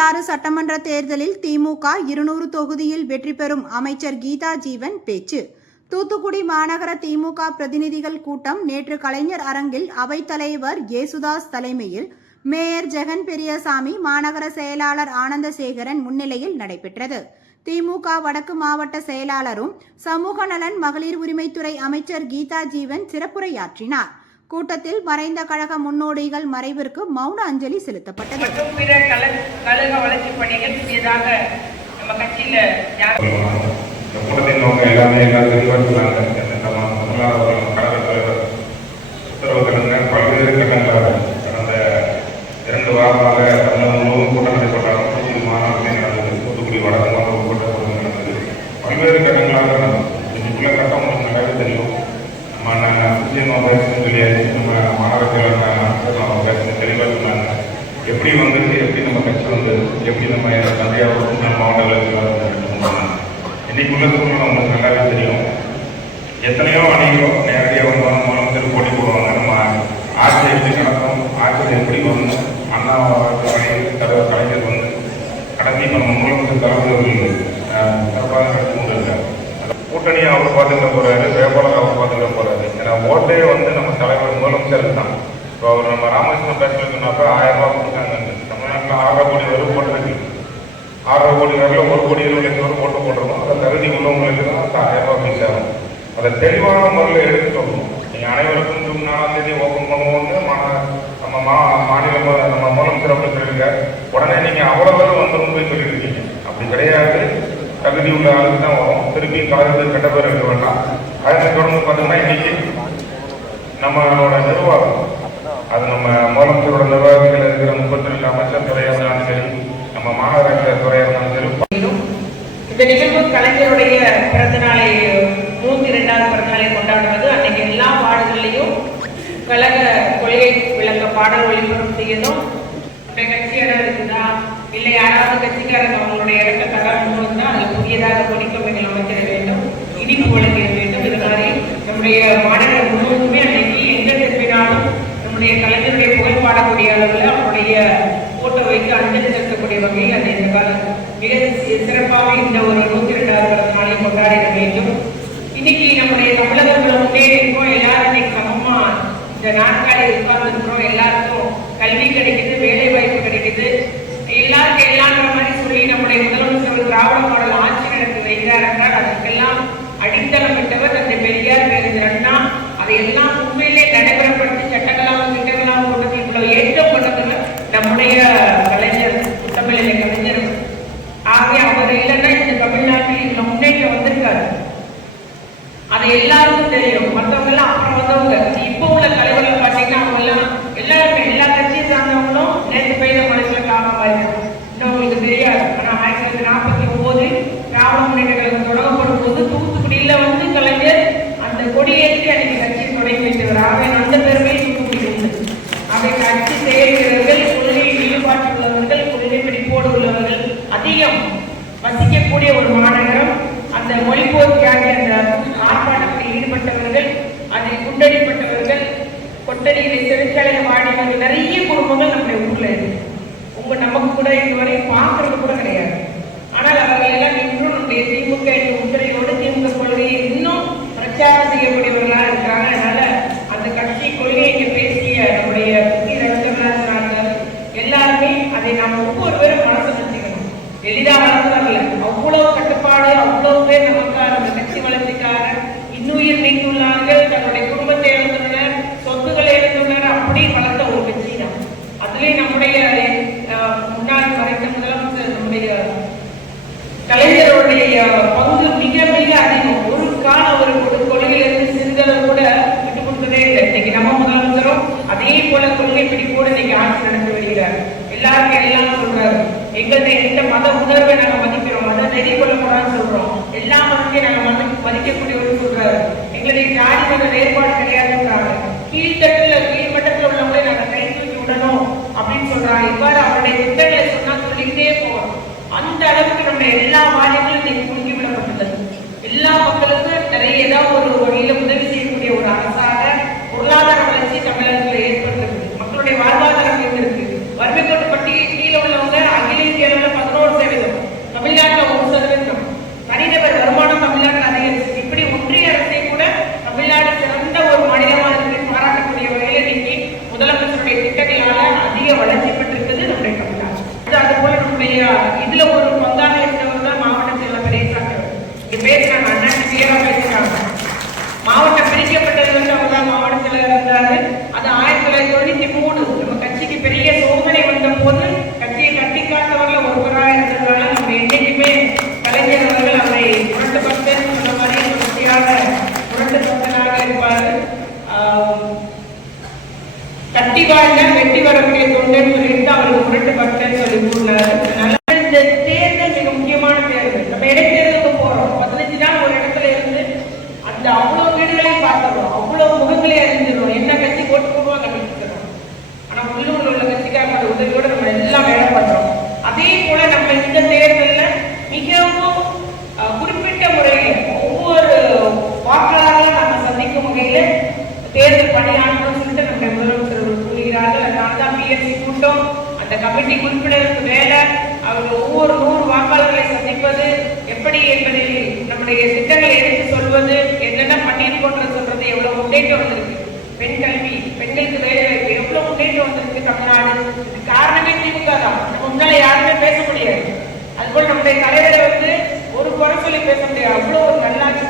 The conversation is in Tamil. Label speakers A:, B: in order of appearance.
A: சட்டமன்ற தேர்தலில் திமுக இருநூறு தொகுதியில் வெற்றி பெறும் அமைச்சர் கீதா ஜீவன் பேச்சு. தூத்துக்குடி மாநகர திமுக பிரதிநிதிகள் கூட்டம் நேற்று கலைஞர் அரங்கில் அவைத்தலைவர் ஏசுதாஸ் தலைமையில். மேயர் ஜெகன் பெரியசாமி மாநகர செயலாளர் ஆனந்தசேகரன் முன்னிலையில் நடைபெற்றது. திமுக வடக்கு மாவட்ட செயலாளரும் சமூக நலன் மகளிர் உரிமைத்துறை அமைச்சர் கீதா ஜீவன் சிறப்புரையாற்றினார். கூட்டத்தில் மறைந்த கழக முன்னோடிகள் மறைவிற்கு மௌன அஞ்சலி செலுத்தப்பட்டது.
B: கழக வளர்ச்சி பணிகள் புதியதாக நம்ம கட்சியில யார்
C: இந்த கூட்டத்தின் நோக்கம் எல்லாமே எல்லாரும் விரிவாக்குறாங்க நம்ம முதலாளர் கழக தலைவர் உத்தரவுகளுங்க பல்வேறு கட்டங்களாக கடந்த இரண்டு வாரமாக தமிழகம் முழுவதும் கூட்டம் நடைபெற்றாங்க தூத்துக்குடி மாநாட்டில் நடந்தது தூத்துக்குடி வடக்கு மாவட்ட கூட்டம் நடந்தது பல்வேறு கட்டங்களாக நடந்தது இதுக்குள்ள கட்டம் உங்களுக்கு நல்லாவே தெரியும் நம்ம நான் சுற்றியமாக பேசணும் சொல்லியாச்சு நம்ம மாநகரத்தில் நான் பேசணும் தெளிவாக சொன்னாங்க எப்படி வந்துச்சு எப்படி நம்ம கட்சி வந்தது எப்படி நம்ம தந்தையாவது மாவட்டங்களுக்கு இன்னைக்குள்ள சூழ்நிலை உங்களுக்கு நல்லாவே தெரியும். எத்தனையோ அணிகளோ நேரடியாக வந்தாலும் முதலமைச்சர் போட்டி போடுவாங்க. நம்ம ஆட்சி எப்படி நடக்கும் ஆட்சியில் எப்படி வரணும் அண்ணா கலைஞர் தலைவர் கலைஞர் வந்து கடைசி நம்ம முதலமைச்சர் தலைவர் சிறப்பாக நடத்தி கொண்டிருக்காங்க அந்த கூட்டணியை அவர் பார்த்துக்கிட்ட போறாரு வேப்பாளர் அவர் பார்த்துக்கிட்ட போறாரு. ஏன்னா ஓட்டே வந்து நம்ம தலைவர் முதலமைச்சர் தான். இப்போ அவர் நம்ம ராமகிருஷ்ணன் பேசுறது ஆயிரம் ரூபாய் கொடுத்தாங்க தமிழ்நாட்டில் ஆறரை கோடி வரும் போட்டுருக்கு ஆறரை கோடி வரையில் ஒரு கோடி இருபது லட்சம் வரை ஓட்டு போட்டிருக்கோம் அதை தகுதி உள்ளவங்களுக்கு தான் அந்த ஆயிரம் ரூபாய் போய் சேரும் அதை தெளிவான முறையில் எடுத்து சொல்லணும் நீங்கள் அனைவருக்கும் ஜூன் நாலாம் தேதி ஓப்பன் பண்ணுவோம்னு மா- நம்ம மா மாநிலம் நம்ம முதலமைச்சர் அப்படி சொல்லிருங்க. உடனே நீங்கள் அவ்வளவு பேரும் வந்துடும் போய் சொல்லியிருக்கீங்க அப்படி கிடையாது. தகுதி உள்ள ஆளுக்கு தான் வரும். திருப்பி கலந்து கெட்ட பேர் எடுக்க வேண்டாம். அதை தொடர்ந்து பார்த்தீங்கன்னா இன்னைக்கு நம்மளோட நிர்வாகம் அது நம்ம முதலமைச்சரோட நிர்வாகத்தில் இருக்கிற முப்பத்தி ரெண்டு அமைச்சர் துறையாக இருந்தாலும் சரி நம்ம மாநகராட்சி துறையாக இருந்தாலும் சரி
B: இந்த நிகழ்வு கலைஞருடைய பிறந்த நாளை நூத்தி இரண்டாவது பிறந்த நாளை கொண்டாடுவது அன்னைக்கு எல்லா வார்டுகளிலையும் கழக பாடல் ஒளிபரம் செய்யணும். இந்த கட்சி இடம் இருக்குதா? இல்லை யாராவது கட்சிக்காரங்க அவங்களுடைய இடத்தை தர முன் வந்தா அதில் புதியதாக கொடிக்கம்பைகள் அமைச்சிட வேண்டும் இனிப்பு வழங்க வேண்டும். இது மாதிரி நம்முடைய மாநிலம் முழுவதுமே அன்னைக்கு எங்க திரும்பினாலும் நம்முடைய கலைஞருடைய புகழ் பாடக்கூடிய அளவில் அவருடைய போட்டோ வைத்து அஞ்சலி செலுத்தக்கூடிய வகையில் அதை இந்த மிக சிறப்பாக இந்த ஒரு நூத்தி ரெண்டாவது நாளையும் நாளை கொண்டாடிட வேண்டும். இன்னைக்கு நம்முடைய தமிழகம் இந்த நாற்காலி உட்கார்ந்துருக்கிறோம் எல்லாருக்கும் கல்வி கிடைக்குது வேலை வாய்ப்பு கிடைக்குது எல்லாருக்கும் எல்லான்ற மாதிரி சொல்லி நம்முடைய முதலமைச்சர் ஒரு திராவிட மாடல் ஆட்சி நடத்தி வைத்தார் என்றால் அதற்கெல்லாம் அடித்தளமிட்டவர் தந்தை பெரியார் பேருந்து அண்ணா அதையெல்லாம் உண்மையிலே நடைமுறைப்படுத்தி சட்டங்களாக திட்டங்களாக கொண்டு இவ்வளவு ஏற்றம் கொண்டவர் நம்முடைய கலைஞர் தமிழிலை கலைஞர் ஆகவே அவர் இல்லைன்னா இந்த தமிழ்நாட்டில் இந்த முன்னேற்றம் வந்திருக்காரு அது எல்லாருக்கும் தெரியும் மற்றவங்க எல்லாம் அப்புறம் வந்தவங்க இப்போ உள்ள தலைவர்கள் பார்த்தீங்கன்னா அவங்க எல்லாம் எல்லாருமே எல்லா கட்சியை சார்ந்தவங்களும் நேற்று பெய்த மனசுல காரணமா இருக்காங்க இன்னும் உங்களுக்கு தெரியாது ஆனா ஆயிரத்தி தொள்ளாயிரத்தி நாற்பத்தி ஒன்பது திராவிட முன்னேற்ற கழகம் தொடங்கப்படும் போது தூத்துக்குடியில வந்து கலைஞர் அந்த கொடியேற்றி அன்னைக்கு கட்சியை அவன் அந்த பெருமை தூத்துக்குடி உண்டு அவை கட்சி செயல்கிறவர்கள் கொள்கை ஈடுபாட்டு உள்ளவர்கள் கொள்கை பிடிப்போடு உள்ளவர்கள் அதிகம் வசிக்கக்கூடிய ஒரு மாநகரம். அந்த மொழிபோர் அந்த ஆர்ப்பாட்டத்தில் ஈடுபட்டவர்கள் அதில் குண்டடிப்பட்டவர்கள் கொட்டடியிலே சிறைச்சாலையை வாடியவர்கள் நிறைய குடும்பங்கள் நம்முடைய ஊர்ல இருக்கு. உங்க நமக்கு கூட இதுவரை பார்க்கறது கூட கிடையாது. ஆனால் அவர்கள் எல்லாம் கலைஞருடைய பங்கு மிக மிக அதிகம். ஒரு கால ஒரு கொள்கையிலிருந்து சிறிதளவு கூட விட்டு கொடுத்ததே இல்லை. இன்னைக்கு நம்ம முதலமைச்சரும் அதே போல கொள்கை பிடிப்போடு இன்னைக்கு ஆட்சி நடந்து வருகிறார். எல்லாருக்கும் எல்லாம் சொல்றாரு. எங்களுடைய எந்த மத உணர்வை நாங்க மதிக்கிறோம்? மத நெறி கொள்ளக்கூடாதுன்னு சொல்றோம். எல்லா மதத்தையும் நாங்க மதிக்கக்கூடியவர்கள் சொல்றாரு. எங்களுடைய ஜாதி மத வேறுபாடு கிடையாதுன்றாங்க. கீழ்த்தட்ட பேசுறாங்க அண்ணாச்சி பேரா பேசுறாங்க. மாவட்டம் பிரிக்கப்பட்டது வந்து அவங்க தான் மாவட்டத்தில் இருந்தாரு. அது ஆயிரத்தி தொள்ளாயிரத்தி தொண்ணூத்தி மூணு. நம்ம கட்சிக்கு பெரிய சோதனை வந்த போது கட்சியை கட்டி காத்தவர்கள் ஒருவராக இருந்திருக்காரு உதவியோட நம்ம எல்லாம் வேலை பண்றோம். அதே போல நம்ம இந்த தேர்தலில் மிகவும் குறிப்பிட்ட முறையில் ஒவ்வொரு வாக்காளர்களும் நம்ம சந்திக்கும் வகையில் தேர்தல் பணியாளர்கள் சொல்லிட்டு நம்முடைய முதலமைச்சர் அவர்கள் கூறுகிறார்கள். அதனால தான் பிஎஸ்சி கூட்டம் அந்த கமிட்டி உறுப்பினருக்கு வேலை அவங்க ஒவ்வொரு நூறு வாக்காளர்களை சந்திப்பது எப்படி என்பதை நம்முடைய திட்டங்களை எடுத்து சொல்வது என்னென்ன பண்ணியிருக்கோன்றது சொல்றது எவ்வளவு முன்னேற்றம் வந்திருக்கு. பெண் கல்வி பெண்களுக்கு வேலை வாய்ப்பு எவ்வளவு முன்னேற்றம் வந்திருக்கு தமிழ்நாடு? இதுக்கு காரணமே திமுக தான். நம்ம முன்னால யாருமே பேச முடியாது. அதுபோல் நம்முடைய தலைவரை வந்து ஒரு குறை சொல்லி பேச முடியாது. அவ்வளவு ஒரு நல்லாட்சி